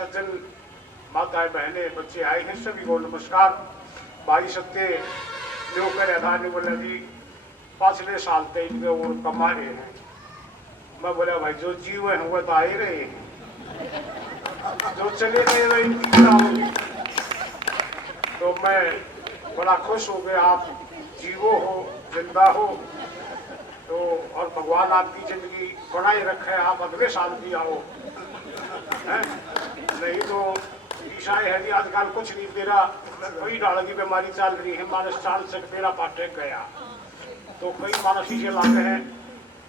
सज्जन माताएं बहनें बच्चे आए हैं सभी को नमस्कार। भाई सत्य जो कर आधार ने बोला जी पिछले साल तक और कमा रहे हैं। मैं बोला भाई जो जीव है वो तो आ ही रहे हैं, जो चले गए वही इनकी क्या होगी। तो मैं बड़ा खुश हो गया, आप जीवो हो जिंदा हो तो और भगवान आपकी जिंदगी बनाए रखे, आप अगले साल भी आओ है? नहीं तो ईसाई है जी आजकल कुछ नहीं, तेरा कोई डाल की बीमारी चल रही है, मानस चाल से तेरा पाटे गया। तो कई मानस इसे लाते हैं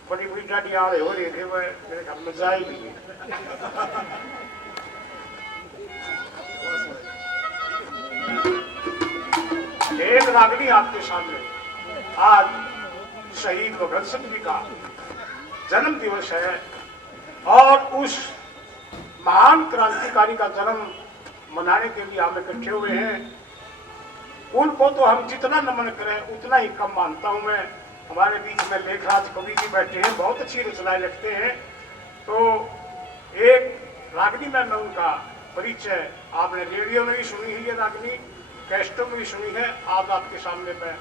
बड़ी बड़ी डाटी आड़े हो रहे थे, वह मेरे घर में जा ही नहीं। एक रागनी आपके सामने आज शहीद भगत सिंह जी का जन्म दिवस है और उस महान क्रांतिकारी का जन्म मनाने के लिए हम इकट्ठे हुए हैं। उनको तो हम जितना नमन करें उतना ही कम मानता हूं मैं। हमारे बीच में लेखराज कवि जी बैठे हैं, बहुत अच्छी रचनाएं लिखते हैं। तो एक रागनी में मैं उनका परिचय आपने रेडियो में भी सुनी है, ये रागनी कैस्टों में भी सुनी है, आज आपके सामने मैं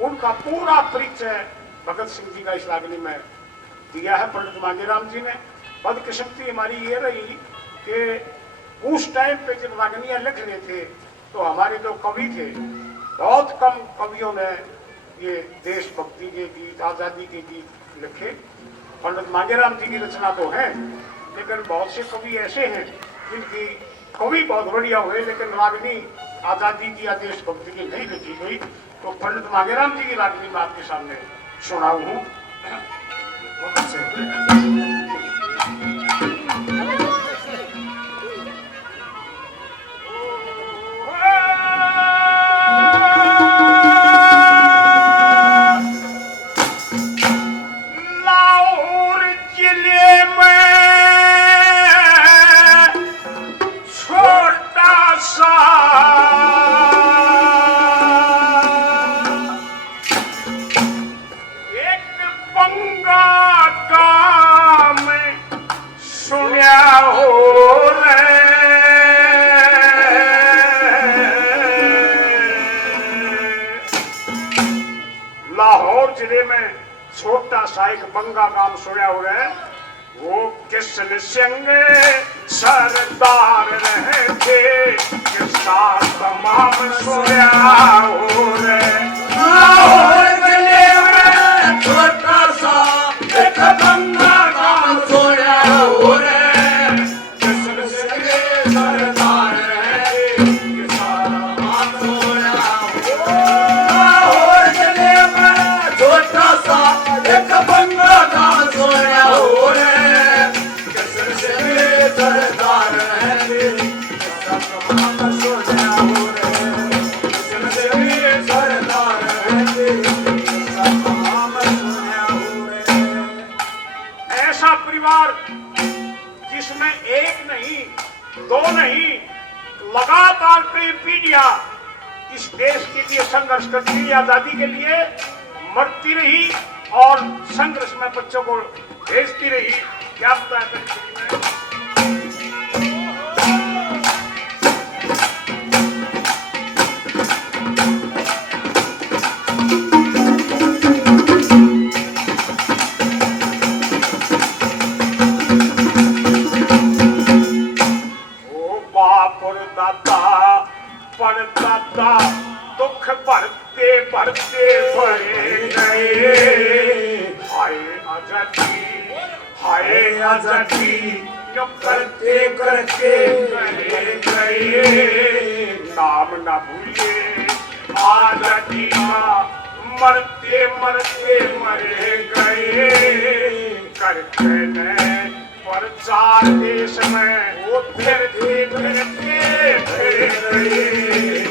उनका पूरा परिचय भगत सिंह जी का इस रागनी में दिया है पंडित मांगेराम जी ने। बदकिस्मती हमारी ये रही कि उस टाइम पे जब रागनियां लिख रहे थे तो हमारे जो कवि थे बहुत कम कवियों ने ये देशभक्ति के गीत आजादी के गीत लिखे। पंडित मांगेराम जी की रचना तो है, लेकिन बहुत से कवि ऐसे हैं जिनकी कवि बहुत बढ़िया हुए लेकिन रागनी आजादी की या देशभक्ति की नहीं लिखी गई। तो पंडित मांगेराम जी की रागनी मैं आपके सामने सुनाऊ हूँ। लाहौर जिले में छोटा सा एक बंगा गांव सुना हो रहा है, वो किसन सिंह सरदार रहे थे, किसका तमाम सुना हो रहे। लाहौर जिले में छोटा सा एक बंगा गांव सुना हो रहे, किसन सिंह सरदार रहे थे, किसका तमाम सुना हो। लाहौर जिले में छोटा सा एक बंगा गांव सुना हो रहे, किसन सिंह सरदार रहे थे, किसका तमाम सुना हो रहे, किसन सिंह सरदार रहे थे, किसका तमाम सुना हो रहे। ऐसा परिवार जिसमें एक नहीं दो नहीं लगातार कई पीढ़ियां इस देश के लिए संघर्ष करती रही, आजादी के लिए मरती रही और संघर्ष में बच्चों को भेजती रही। क्या बताया ओ बाप और दादा परदादा दुख भरते भरते भरे गए। हाय आजादी जो करते करते गए गए, नाम न भूले आजादी का मरते मरते मरे गए। करते ने प्रचार देश में वो फिरते फिरते गए,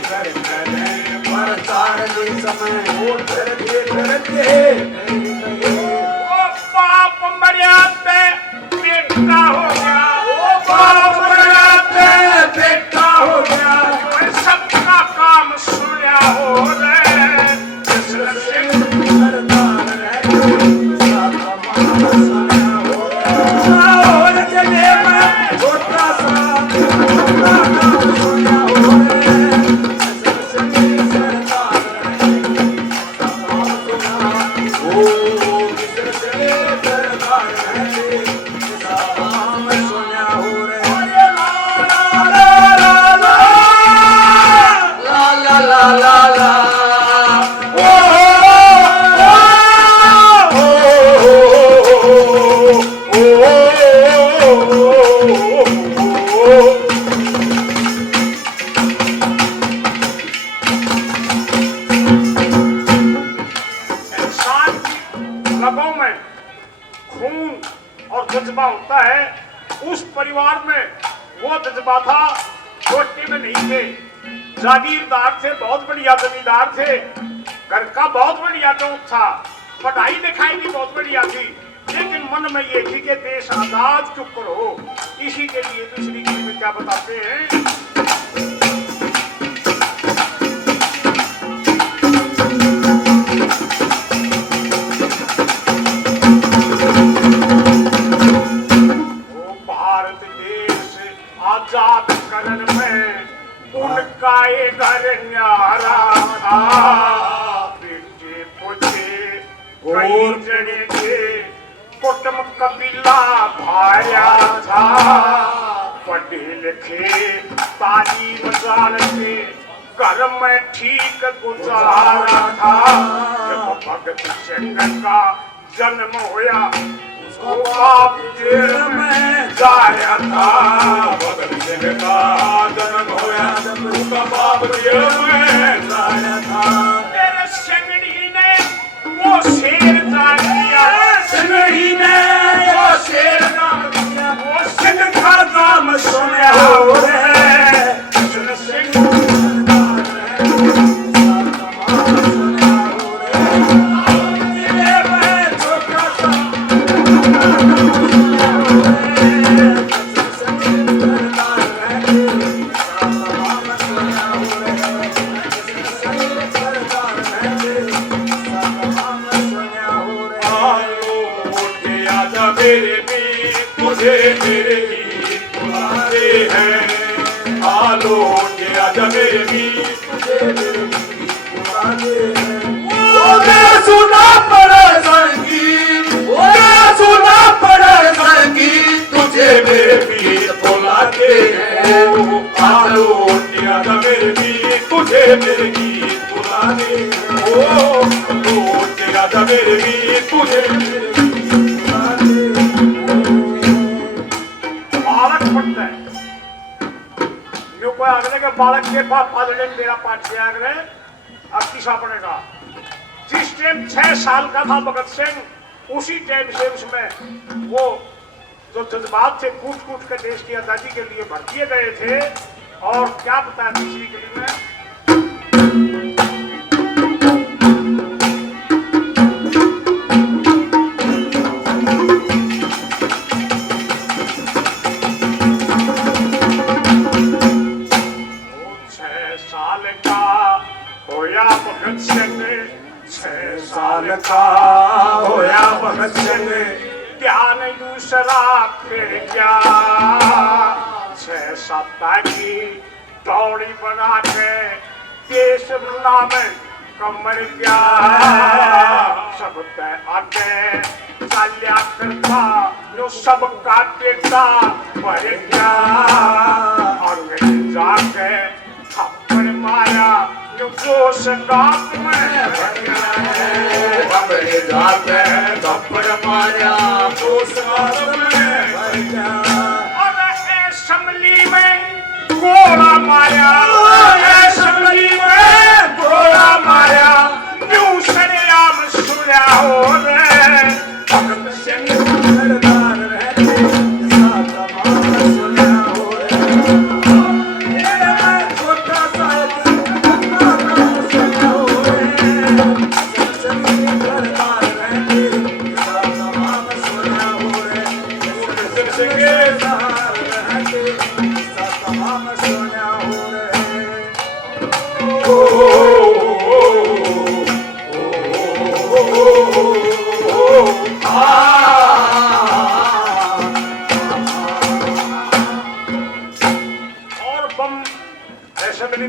करते ने प्रचार देश में वो फिरते फिरते वो पाप मर्यादा बेटा हो गया, वो पाप मर्यादा बेटा हो गया, सबका काम सुना हो रहे, किसन सिंह सरदार रहे, सबका काम सुना हो रहा। लाहौर जिले में छोटा सा जज्बा था छोटे में नहीं थे, जागीरदार थे, बहुत बढ़िया जमींदार थे, घर का बहुत बढ़िया गांव था, पढ़ाई लिखाई भी बहुत बढ़िया थी, लेकिन मन में ये थी कि देश आजाद चुप करो। इसी के लिए दूसरी कड़ी में क्या बताते हैं, आजाद करन में उनका ये घर न्यारा था, बेटे पूछे कई जने के कुटुंब कबीला भाया था, पढ़े लिखे तालीम जानते घर में ठीक गुजारा था। जब भगत सिंह का जन्म होया उसको बाप जेल में जाया था, भगत सिंह का जन्म होया उसका बाप जेल में जाया था। तेरे सिंगड़ी ने वो शेर जान दिया, सिंगड़ी ने वो शेर जान दिया, वो सिंह का नाम सुना रे, सिंह बालक के पास फादर मेरा पाठ किया गया, अब किसा पड़ेगा। जिस टाइम 6 साल का था भगत सिंह, उसी टाइम से उसमें वो जो जज्बात थे कूट कूट कर देश की आजादी के लिए भर दिए गए थे। और क्या बताया तीसरी कड़ी में, का होया भगत सिंह ध्यान दूसरा फिर क्या, 6 सप्ताह की दौड़ी बना के देश नाम कमर गया, सब पे आके चाल्या करता जो सब का बेटा भर गया, अंग्रेज जाके थप्पड़ मारा जो जोश गात में भर गया, जाके थप्पड़ मारा जोश गात में भर गया, और असेंबली में गोला मारा, असेंबली में गोला मारा, न्यू सरेआम सुना हो रे, भगत सिंह सरदार रहते साथ मामा सुना हो रे, ये छोटा सा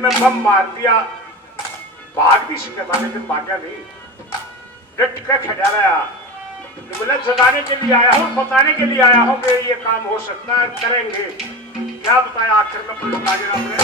में बम मार दिया, भाग भी सकता था लेकिन भाग्या नहीं, डट कर खड़ा रहा। तो बोले जगाने के लिए आया हूँ, बताने के लिए आया हूँ कि ये काम हो सकता है, करेंगे। क्या बताया आखिर में पुलिस आगे हमने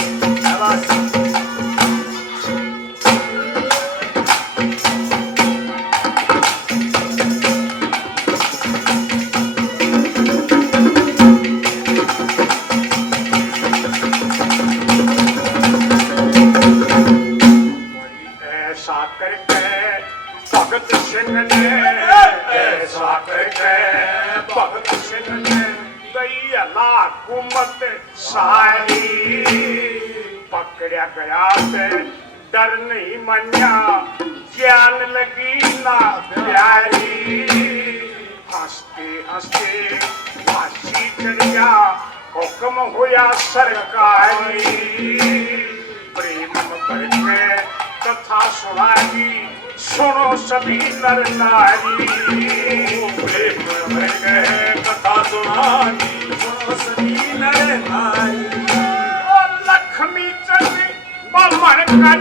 भगत सिंह ने गई अला हुकूमत सारी, पकड़ा गया ते डर नहीं मन्या, जान लगी ना प्यारी। हंसते हंसते फांसी चढ़ गया, हुक्म होया सरकारी। प्रेम भर के कथा सुनाई, सुनो सभी नर नारी। प्रेम भर के कथा सुनाई, सुनो सभी नर नारी। लक्ष्मी चंद बामण का